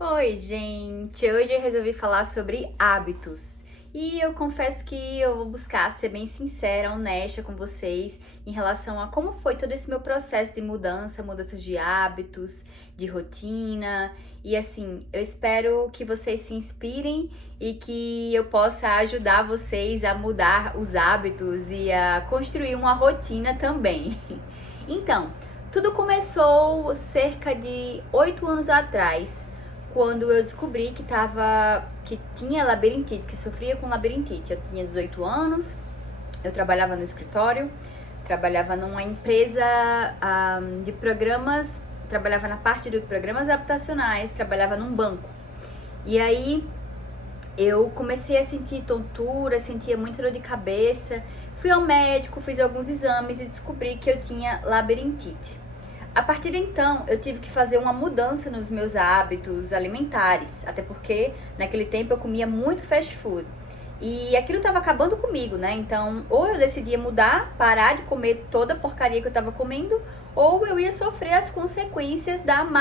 Oi, gente! Hoje eu resolvi falar sobre hábitos. E eu confesso que eu vou buscar ser bem sincera, honesta com vocês em relação a como foi todo esse meu processo de mudança, mudanças de hábitos, de rotina. E assim, eu espero que vocês se inspirem e que eu possa ajudar vocês a mudar os hábitos e a construir uma rotina também. Então, tudo começou cerca de 8 anos atrás quando eu descobri que tinha labirintite, que sofria com labirintite. Eu tinha 18 anos, eu trabalhava no escritório, trabalhava numa empresa de programas, trabalhava na parte de programas habitacionais, trabalhava num banco. E aí eu comecei a sentir tontura, sentia muita dor de cabeça. Fui ao médico, fiz alguns exames e descobri que eu tinha labirintite. A partir de então, eu tive que fazer uma mudança nos meus hábitos alimentares, até porque naquele tempo eu comia muito fast food. E aquilo estava acabando comigo, né? Então, ou eu decidia mudar, parar de comer toda a porcaria que eu estava comendo, ou eu ia sofrer as consequências da má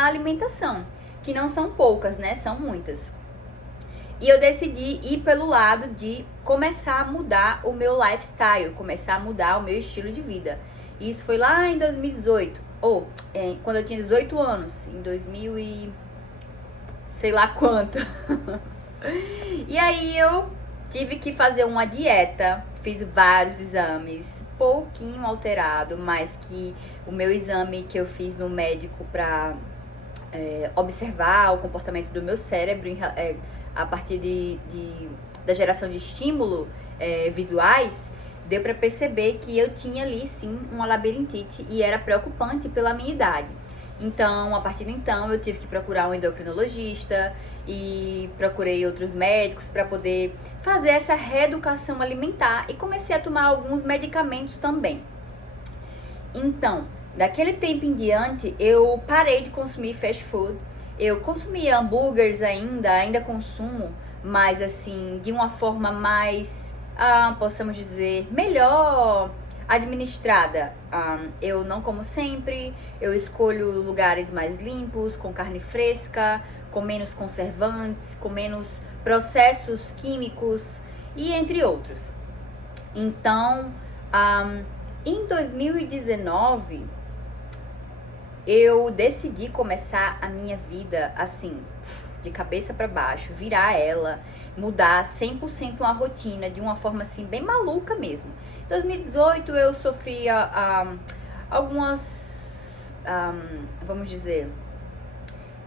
alimentação, que não são poucas, né? São muitas. E eu decidi ir pelo lado de começar a mudar o meu lifestyle, começar a mudar o meu estilo de vida. E isso foi lá em 2018, ou quando eu tinha 18 anos, em 2000 e sei lá quanto. E aí eu tive que fazer uma dieta, fiz vários exames, pouquinho alterado, mas que o meu exame que eu fiz no médico pra observar o comportamento do meu cérebro a partir da geração de estímulo visuais, deu para perceber que eu tinha ali sim uma labirintite e era preocupante pela minha idade. Então, a partir de então, eu tive que procurar um endocrinologista e procurei outros médicos para poder fazer essa reeducação alimentar e comecei a tomar alguns medicamentos também. Então, daquele tempo em diante, eu parei de consumir fast food. Eu consumia hambúrgueres ainda consumo, mas assim, de uma forma mais, possamos dizer, melhor administrada. Eu não como sempre, eu escolho lugares mais limpos, com carne fresca, com menos conservantes, com menos processos químicos e entre outros. Então, em 2019, eu decidi começar a minha vida assim, de cabeça para baixo, virar ela, mudar 100% uma rotina de uma forma assim bem maluca mesmo. Em 2018 eu sofria algumas, vamos dizer,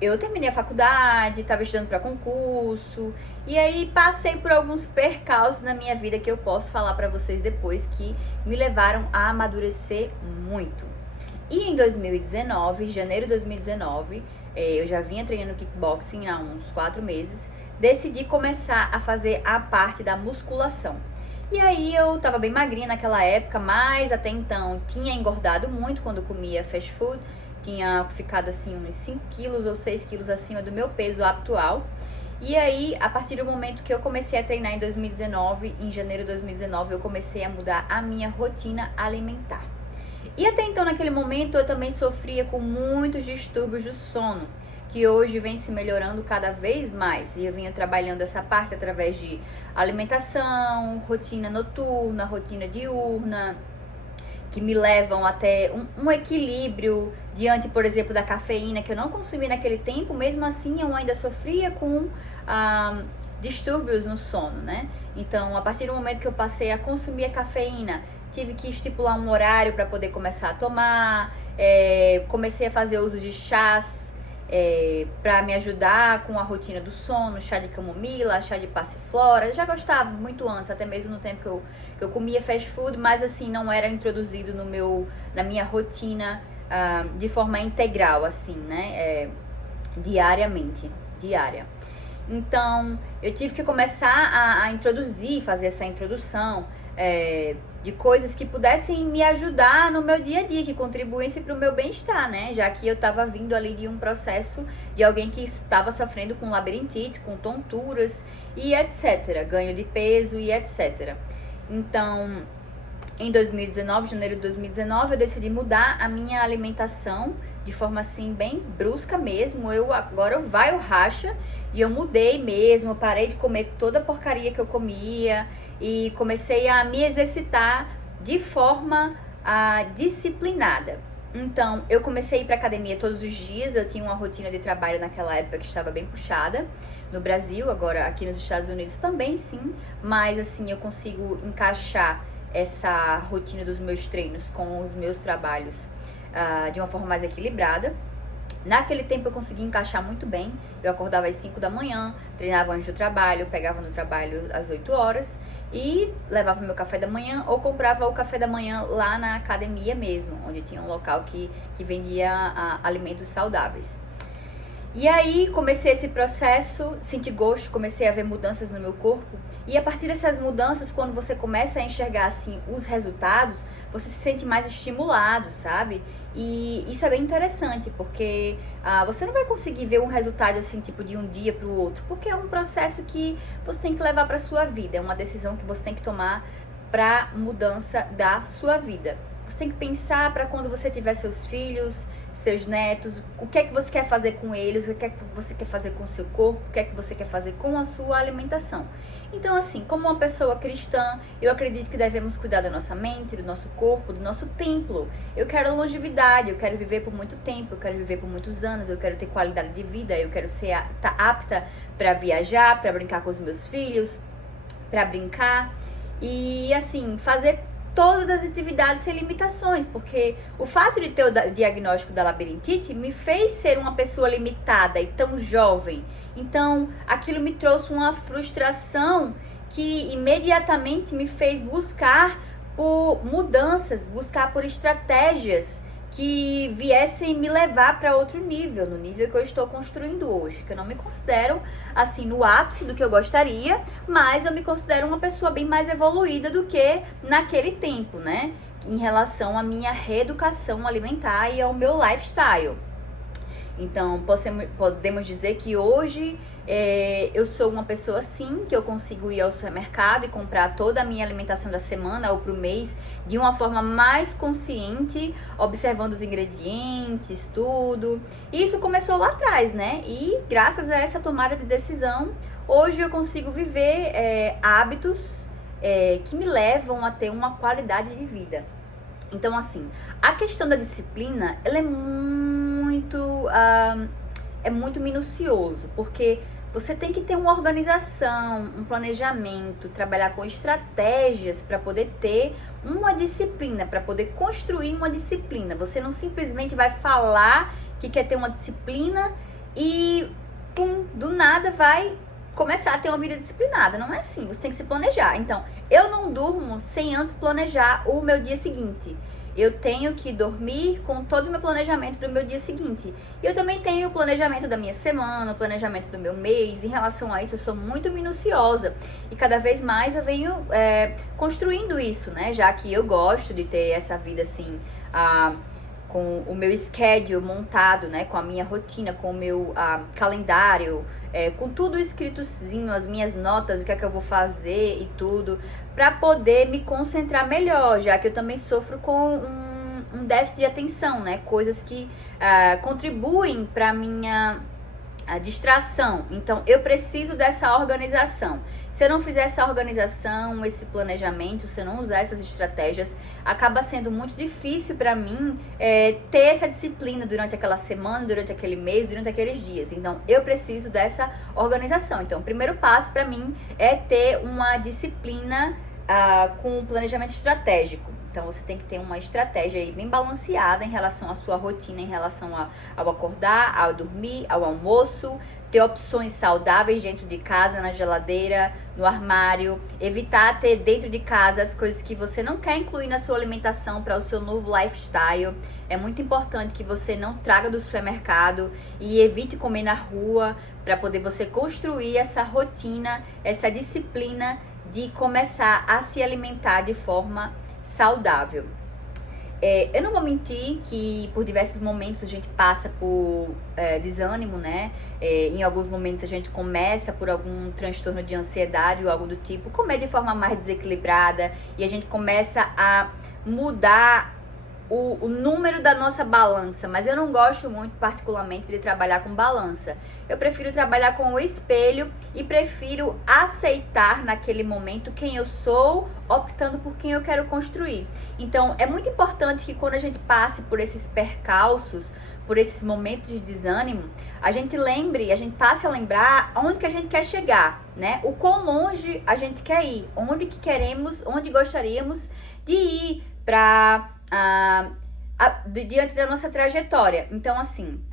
eu terminei a faculdade, estava estudando para concurso, e aí passei por alguns percalços na minha vida que eu posso falar para vocês depois, que me levaram a amadurecer muito. E em 2019, janeiro de 2019, eu já vinha treinando kickboxing há uns 4 meses, decidi começar a fazer a parte da musculação. E aí eu tava bem magrinha naquela época, mas até então tinha engordado muito quando comia fast food, tinha ficado assim uns 5 quilos ou 6 quilos acima do meu peso atual. E aí, a partir do momento que eu comecei a treinar em 2019, em janeiro de 2019, eu comecei a mudar a minha rotina alimentar. E até então, naquele momento, eu também sofria com muitos distúrbios do sono, que hoje vem se melhorando cada vez mais. E eu venho trabalhando essa parte através de alimentação, rotina noturna, rotina diurna, que me levam até um equilíbrio diante, por exemplo, da cafeína, que eu não consumi naquele tempo. Mesmo assim, eu ainda sofria com distúrbios no sono, né? Então, a partir do momento que eu passei a consumir a cafeína, tive que estipular um horário para poder começar a tomar, comecei a fazer uso de chás para me ajudar com a rotina do sono, chá de camomila, chá de passiflora. Eu já gostava muito antes, até mesmo no tempo que eu comia fast food, mas assim, não era introduzido na minha rotina de forma integral, assim, né? diariamente, diária. Então, eu tive que começar a introduzir, fazer essa introdução de coisas que pudessem me ajudar no meu dia a dia, que contribuíssem para o meu bem-estar, né? Já que eu estava vindo ali de um processo de alguém que estava sofrendo com labirintite, com tonturas e etc. Ganho de peso e etc. Então, em 2019, janeiro de 2019, eu decidi mudar a minha alimentação de forma assim bem brusca mesmo. Agora vai o racha e eu mudei mesmo, parei de comer toda a porcaria que eu comia e comecei a me exercitar de forma disciplinada. Então, eu comecei a ir pra academia todos os dias, eu tinha uma rotina de trabalho naquela época que estava bem puxada no Brasil, agora aqui nos Estados Unidos também sim, mas assim, eu consigo encaixar essa rotina dos meus treinos com os meus trabalhos de uma forma mais equilibrada. Naquele tempo eu consegui encaixar muito bem. Eu acordava às 5 da manhã, treinava antes do trabalho, pegava no trabalho às 8 horas e levava meu café da manhã ou comprava o café da manhã lá na academia mesmo, onde tinha um local que vendia alimentos saudáveis. E aí comecei esse processo, senti gosto, comecei a ver mudanças no meu corpo. E a partir dessas mudanças, quando você começa a enxergar assim os resultados, você se sente mais estimulado, sabe? E isso é bem interessante, porque você não vai conseguir ver um resultado assim, tipo de um dia para o outro, porque é um processo que você tem que levar para sua vida, é uma decisão que você tem que tomar para mudança da sua vida. Você tem que pensar para quando você tiver seus filhos, seus netos, o que é que você quer fazer com eles, o que é que você quer fazer com o seu corpo, o que é que você quer fazer com a sua alimentação. Então, assim, como uma pessoa cristã, eu acredito que devemos cuidar da nossa mente, do nosso corpo, do nosso templo. Eu quero longevidade, eu quero viver por muito tempo, eu quero viver por muitos anos, eu quero ter qualidade de vida, eu quero ser apta para viajar, para brincar com os meus filhos, para brincar e, assim, fazer todas as atividades sem limitações, porque o fato de ter o diagnóstico da labirintite me fez ser uma pessoa limitada e tão jovem. Então, aquilo me trouxe uma frustração que imediatamente me fez buscar por mudanças, buscar por estratégias que viessem me levar para outro nível, no nível que eu estou construindo hoje, que eu não me considero assim no ápice do que eu gostaria, mas eu me considero uma pessoa bem mais evoluída do que naquele tempo, né? Em relação à minha reeducação alimentar e ao meu lifestyle. Então, podemos dizer que hoje eu sou uma pessoa sim, que eu consigo ir ao supermercado e comprar toda a minha alimentação da semana ou pro mês de uma forma mais consciente, observando os ingredientes, tudo. E isso começou lá atrás, né? E graças a essa tomada de decisão, hoje eu consigo viver hábitos que me levam a ter uma qualidade de vida. Então, assim, a questão da disciplina, ela é muito minucioso, porque você tem que ter uma organização, um planejamento, trabalhar com estratégias para poder ter uma disciplina, para poder construir uma disciplina. Você não simplesmente vai falar que quer ter uma disciplina e, do nada vai começar a ter uma vida disciplinada. Não é assim, você tem que se planejar. Então, eu não durmo sem antes planejar o meu dia seguinte. Eu tenho que dormir com todo o meu planejamento do meu dia seguinte. E eu também tenho o planejamento da minha semana, o planejamento do meu mês. Em relação a isso, eu sou muito minuciosa. E cada vez mais eu venho construindo isso, né? Já que eu gosto de ter essa vida assim, com o meu schedule montado, né? Com a minha rotina, com o meu calendário, com tudo escritozinho, as minhas notas, o que é que eu vou fazer e tudo, para poder me concentrar melhor, já que eu também sofro com um déficit de atenção, né? Coisas que contribuem para minha distração. Então, eu preciso dessa organização. Se eu não fizer essa organização, esse planejamento, se eu não usar essas estratégias, acaba sendo muito difícil para mim ter essa disciplina durante aquela semana, durante aquele mês, durante aqueles dias. Então, eu preciso dessa organização. Então, o primeiro passo para mim é ter uma disciplina com um planejamento estratégico. Então você tem que ter uma estratégia aí bem balanceada em relação à sua rotina, em relação ao acordar, ao dormir, ao almoço, ter opções saudáveis dentro de casa, na geladeira, no armário, evitar ter dentro de casa as coisas que você não quer incluir na sua alimentação para o seu novo lifestyle. É muito importante que você não traga do supermercado e evite comer na rua, para poder você construir essa rotina, essa disciplina de começar a se alimentar de forma saudável. Eu não vou mentir que por diversos momentos a gente passa por desânimo, né? Em alguns momentos a gente começa por algum transtorno de ansiedade ou algo do tipo, comer de forma mais desequilibrada, e a gente começa a mudar o número da nossa balança, mas eu não gosto muito particularmente de trabalhar com balança. Eu prefiro trabalhar com o espelho e prefiro aceitar naquele momento quem eu sou, optando por quem eu quero construir. Então é muito importante que quando a gente passe por esses percalços, por esses momentos de desânimo, a gente passe a lembrar onde que a gente quer chegar, né? O quão longe a gente quer ir, onde que queremos, onde gostaríamos de ir para diante da nossa trajetória. Então, assim,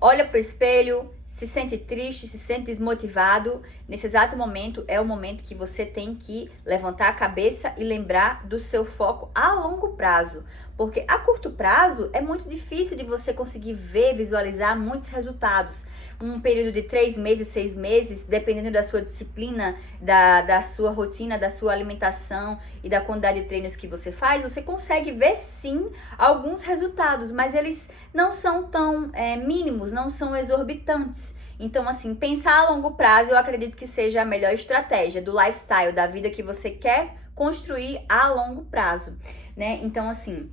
olha pro espelho, se sente triste, se sente desmotivado. Nesse exato momento é o momento que você tem que levantar a cabeça e lembrar do seu foco a longo prazo. Porque a curto prazo é muito difícil de você conseguir visualizar muitos resultados. Um período de 3 meses, 6 meses, dependendo da sua disciplina, da sua rotina, da sua alimentação e da quantidade de treinos que você faz, você consegue ver sim alguns resultados, mas eles não são tão mínimos, não são exorbitantes. Então, assim, pensar a longo prazo eu acredito que seja a melhor estratégia do lifestyle, da vida que você quer construir a longo prazo, né? Então, assim,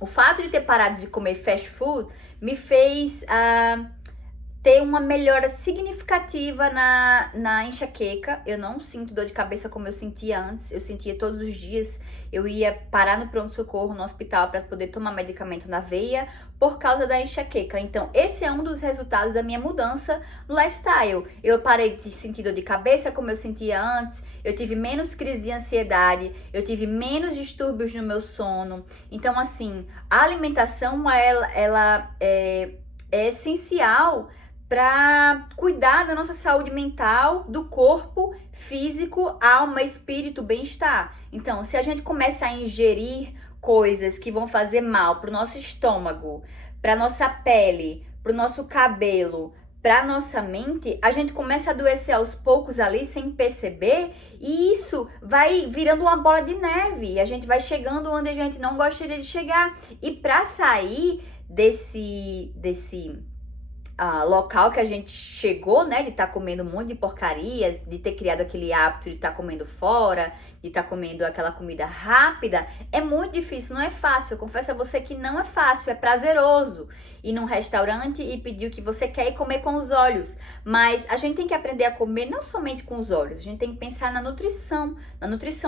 o fato de ter parado de comer fast food me fez ter uma melhora significativa na enxaqueca. Eu não sinto dor de cabeça como eu sentia antes. Eu sentia todos os dias. Eu ia parar no pronto-socorro, no hospital, para poder tomar medicamento na veia por causa da enxaqueca. Então, esse é um dos resultados da minha mudança no lifestyle. Eu parei de sentir dor de cabeça como eu sentia antes. Eu tive menos crise de ansiedade. Eu tive menos distúrbios no meu sono. Então, assim, a alimentação, ela é essencial para cuidar da nossa saúde mental, do corpo, físico, alma, espírito, bem-estar. Então, se a gente começa a ingerir coisas que vão fazer mal para o nosso estômago, para nossa pele, para o nosso cabelo, para nossa mente, a gente começa a adoecer aos poucos ali sem perceber, e isso vai virando uma bola de neve, e a gente vai chegando onde a gente não gostaria de chegar. E para sair desse local que a gente chegou, né, de estar comendo um monte de porcaria, de ter criado aquele hábito de estar comendo fora, de estar comendo aquela comida rápida, é muito difícil, não é fácil. Eu confesso a você que não é fácil, é prazeroso ir num restaurante e pedir o que você quer e comer com os olhos. Mas a gente tem que aprender a comer não somente com os olhos, a gente tem que pensar na nutrição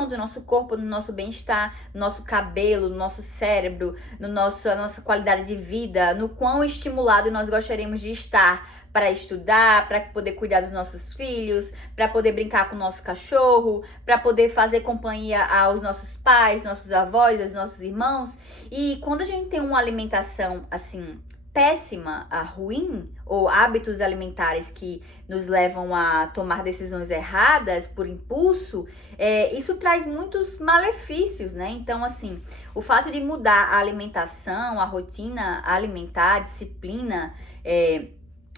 do nosso corpo, no nosso bem-estar, no nosso cabelo, no nosso cérebro, na nossa qualidade de vida, no quão estimulado nós gostaríamos de estar para estudar, para poder cuidar dos nossos filhos, para poder brincar com o nosso cachorro, para poder fazer companhia aos nossos pais, nossos avós, aos nossos irmãos. E quando a gente tem uma alimentação assim péssima, ruim, ou hábitos alimentares que nos levam a tomar decisões erradas por impulso, isso traz muitos malefícios, né? Então, assim, o fato de mudar a alimentação, a rotina alimentar, a disciplina,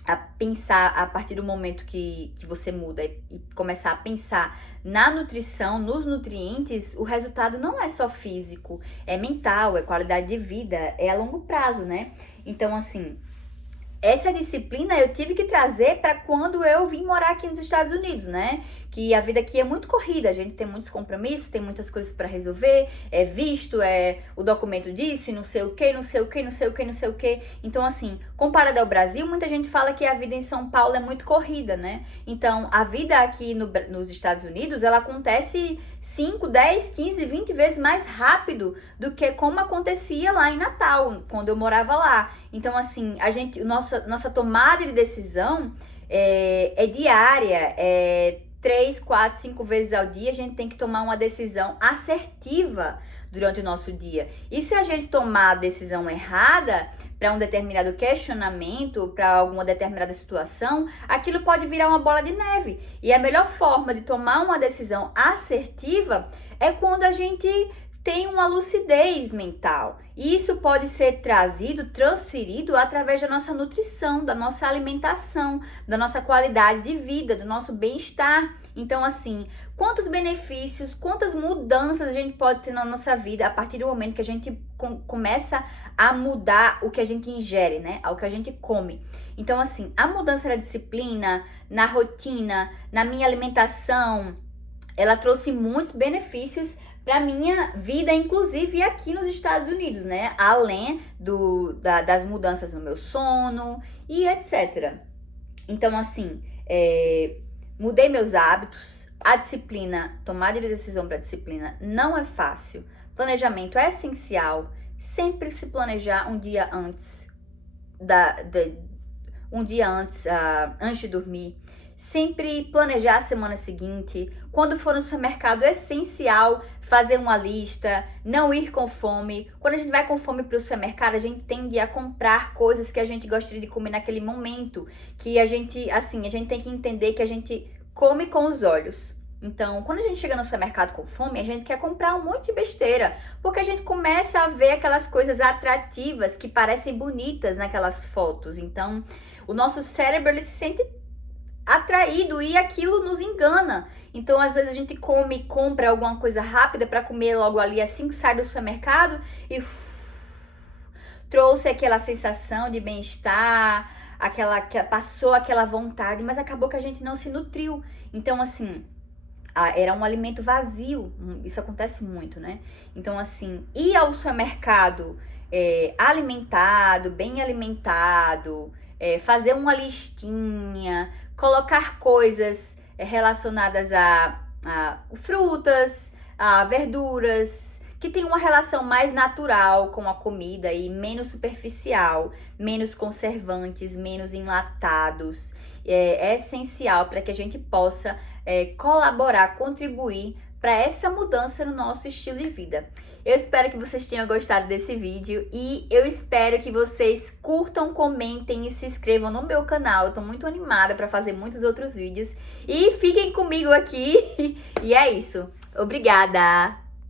a pensar a partir do momento que você muda e começar a pensar na nutrição, nos nutrientes, o resultado não é só físico, é mental, é qualidade de vida, é a longo prazo, né? Então, assim, essa disciplina eu tive que trazer para quando eu vim morar aqui nos Estados Unidos, né? Que a vida aqui é muito corrida, a gente tem muitos compromissos, tem muitas coisas para resolver, é visto, é o documento disso e não sei o que, não sei o que, não sei o que, não sei o que. Então, assim, comparado ao Brasil, muita gente fala que a vida em São Paulo é muito corrida, né? Então, a vida aqui nos Estados Unidos, ela acontece 5, 10, 15, 20 vezes mais rápido do que como acontecia lá em Natal, quando eu morava lá. Então, assim, nossa tomada de decisão é diária, 3, 4, 5 vezes ao dia. A gente tem que tomar uma decisão assertiva durante o nosso dia. E se a gente tomar a decisão errada para um determinado questionamento, para alguma determinada situação, aquilo pode virar uma bola de neve. E a melhor forma de tomar uma decisão assertiva é quando a gente tem uma lucidez mental. E isso pode ser trazido, transferido através da nossa nutrição, da nossa alimentação, da nossa qualidade de vida, do nosso bem-estar. Então, assim, quantos benefícios, quantas mudanças a gente pode ter na nossa vida a partir do momento que a gente começa a mudar o que a gente ingere, né? O que a gente come. Então, assim, a mudança na disciplina, na rotina, na minha alimentação, ela trouxe muitos benefícios para minha vida, inclusive aqui nos Estados Unidos, né? Além das mudanças no meu sono e etc. Então, assim, mudei meus hábitos. A disciplina, tomar de decisão para disciplina não é fácil. Planejamento é essencial. Sempre se planejar um dia antes, antes de dormir. Sempre planejar a semana seguinte. Quando for no supermercado, é essencial fazer uma lista, não ir com fome. Quando a gente vai com fome para o supermercado, a gente tende a comprar coisas que a gente gostaria de comer naquele momento. Que a gente tem que entender que a gente come com os olhos. Então, quando a gente chega no supermercado com fome, a gente quer comprar um monte de besteira. Porque a gente começa a ver aquelas coisas atrativas que parecem bonitas naquelas fotos. Então, o nosso cérebro, ele se sente atraído e aquilo nos engana. Então, às vezes a gente compra alguma coisa rápida para comer logo ali assim que sai do supermercado e trouxe aquela sensação de bem-estar, passou aquela vontade, mas acabou que a gente não se nutriu. Então, assim, era um alimento vazio. Isso acontece muito, né? Então, assim, ir ao supermercado alimentado, bem alimentado, fazer uma listinha, colocar coisas relacionadas a frutas, a verduras, que tem uma relação mais natural com a comida e menos superficial, menos conservantes, menos enlatados. É essencial para que a gente possa colaborar, contribuir para essa mudança no nosso estilo de vida. Eu espero que vocês tenham gostado desse vídeo e eu espero que vocês curtam, comentem e se inscrevam no meu canal. Eu tô muito animada para fazer muitos outros vídeos e fiquem comigo aqui. E é isso. Obrigada!